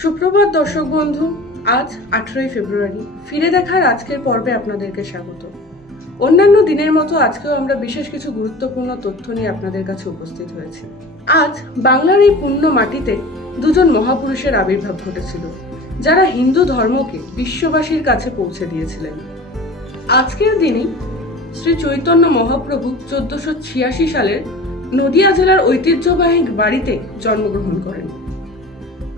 সুপ্রভাত দর্শক বন্ধু, আজ 18 ফেব্রুয়ারি। ফিরে দেখার আজকের পর্বে আপনাদেরকে স্বাগত। অন্যান্য দিনের মতো আজকেও আমরা বিশেষ কিছু গুরুত্বপূর্ণ তথ্য নিয়ে আপনাদের কাছে উপস্থিত হয়েছি। আজ বাংলার এই পুণ্য মাটিতে দুজন মহাপুরুষের আবির্ভাব ঘটেছিল, যারা হিন্দু ধর্মকে বিশ্ববাসীর কাছে পৌঁছে দিয়েছিলেন। আজকের দিনই শ্রী চৈতন্য মহাপ্রভু 1486 সালের নদিয়া জেলার ঐতিহ্যবাহী বাড়িতে জন্মগ্রহণ করেন।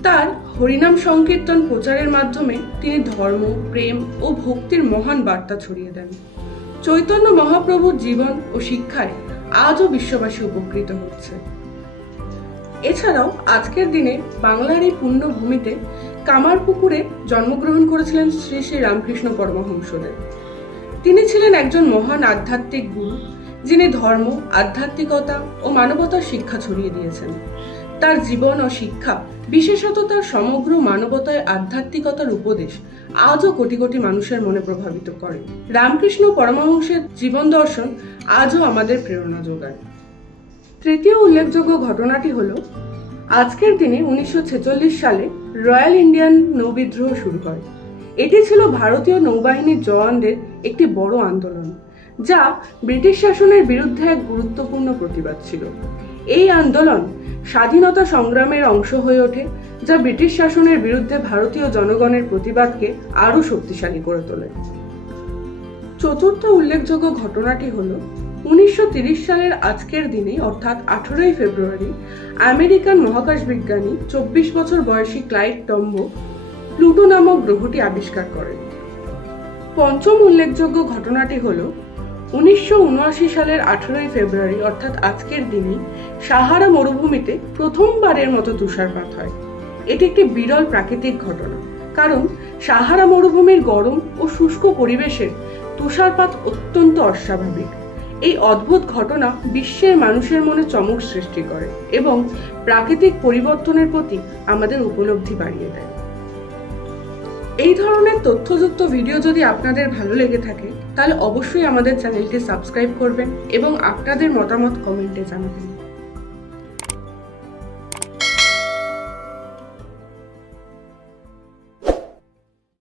তার হরিনাম সংকীর্তন প্রচারের মাধ্যমে তিনি ধর্ম, প্রেম ও ভক্তির মহান বার্তা ছড়িয়ে দেন। চৈতন্য মহাপ্রভুর জীবন ও শিক্ষায় আজও বিশ্ববাসী উপকৃত হচ্ছে। এছাড়াও আজকের দিনে বাংলার এই পুণ্যভূমিতে কামারপুকুরে জন্মগ্রহণ করেছিলেন শ্রী শ্রী রামকৃষ্ণ পরমহংসদেব। তিনি ছিলেন একজন মহান আধ্যাত্মিক গুরু, যিনি ধর্ম, আধ্যাত্মিকতা ও মানবতার শিক্ষা ছড়িয়ে দিয়েছেন। তার জীবন ও শিক্ষা, বিশেষত তার সমগ্র মানবতায় আধ্যাত্মিকতার উপদেশ আজও কোটি কোটি মানুষের মনে প্রভাবিত করে। রামকৃষ্ণ পরমহংসের জীবন দর্শন আজও আমাদের প্রেরণা যোগায়। তৃতীয় উল্লেখযোগ্য ঘটনাটি হল, আজকের দিনে 1946 সালে রয়্যাল ইন্ডিয়ান নৌবিদ্রোহ শুরু হয়। এটি ছিল ভারতীয় নৌবাহিনীর জওয়ানদের একটি বড় আন্দোলন, যা ব্রিটিশ শাসনের বিরুদ্ধে এক গুরুত্বপূর্ণ প্রতিবাদ ছিল। এই আন্দোলন স্বাধীনতা সংগ্রামের অংশ হয়ে ওঠে, যা ব্রিটিশ শাসনের বিরুদ্ধে ভারতীয় জনগণের প্রতিবাদকে আরও শক্তিশালী করে তোলে। চতুর্থ উল্লেখযোগ্য ঘটনাটি হল, 1930 সালের আজকের দিনে অর্থাৎ 18 ফেব্রুয়ারি আমেরিকান মহাকাশ বিজ্ঞানী 24 বছর বয়সী ক্লাইভ টম্বো প্লুটো নামক গ্রহটি আবিষ্কার করেন। পঞ্চম উল্লেখযোগ্য ঘটনাটি হল, 1979 সালের 18 ফেব্রুয়ারি অর্থাৎ আজকের দিনে সাহারা মরুভূমিতে প্রথমবারের মতো তুষারপাত হয়। এটি একটি বিরল প্রাকৃতিক ঘটনা, কারণ সাহারা মরুভূমির গরম ও শুষ্ক পরিবেশে তুষারপাত অত্যন্ত অস্বাভাবিক। এই অদ্ভুত ঘটনা বিশ্বের মানুষের মনে চমক সৃষ্টি করে এবং প্রাকৃতিক পরিবর্তনের প্রতি আমাদের উপলব্ধি বাড়িয়ে দেয়। এই ধরনের তথ্যযুক্ত ভিডিও যদি আপনাদের ভালো লেগে থাকে, তাহলে অবশ্যই আমাদের চ্যানেলটি সাবস্ক্রাইব করবেন এবং আপনাদের মতামত কমেন্টে জানাবেন।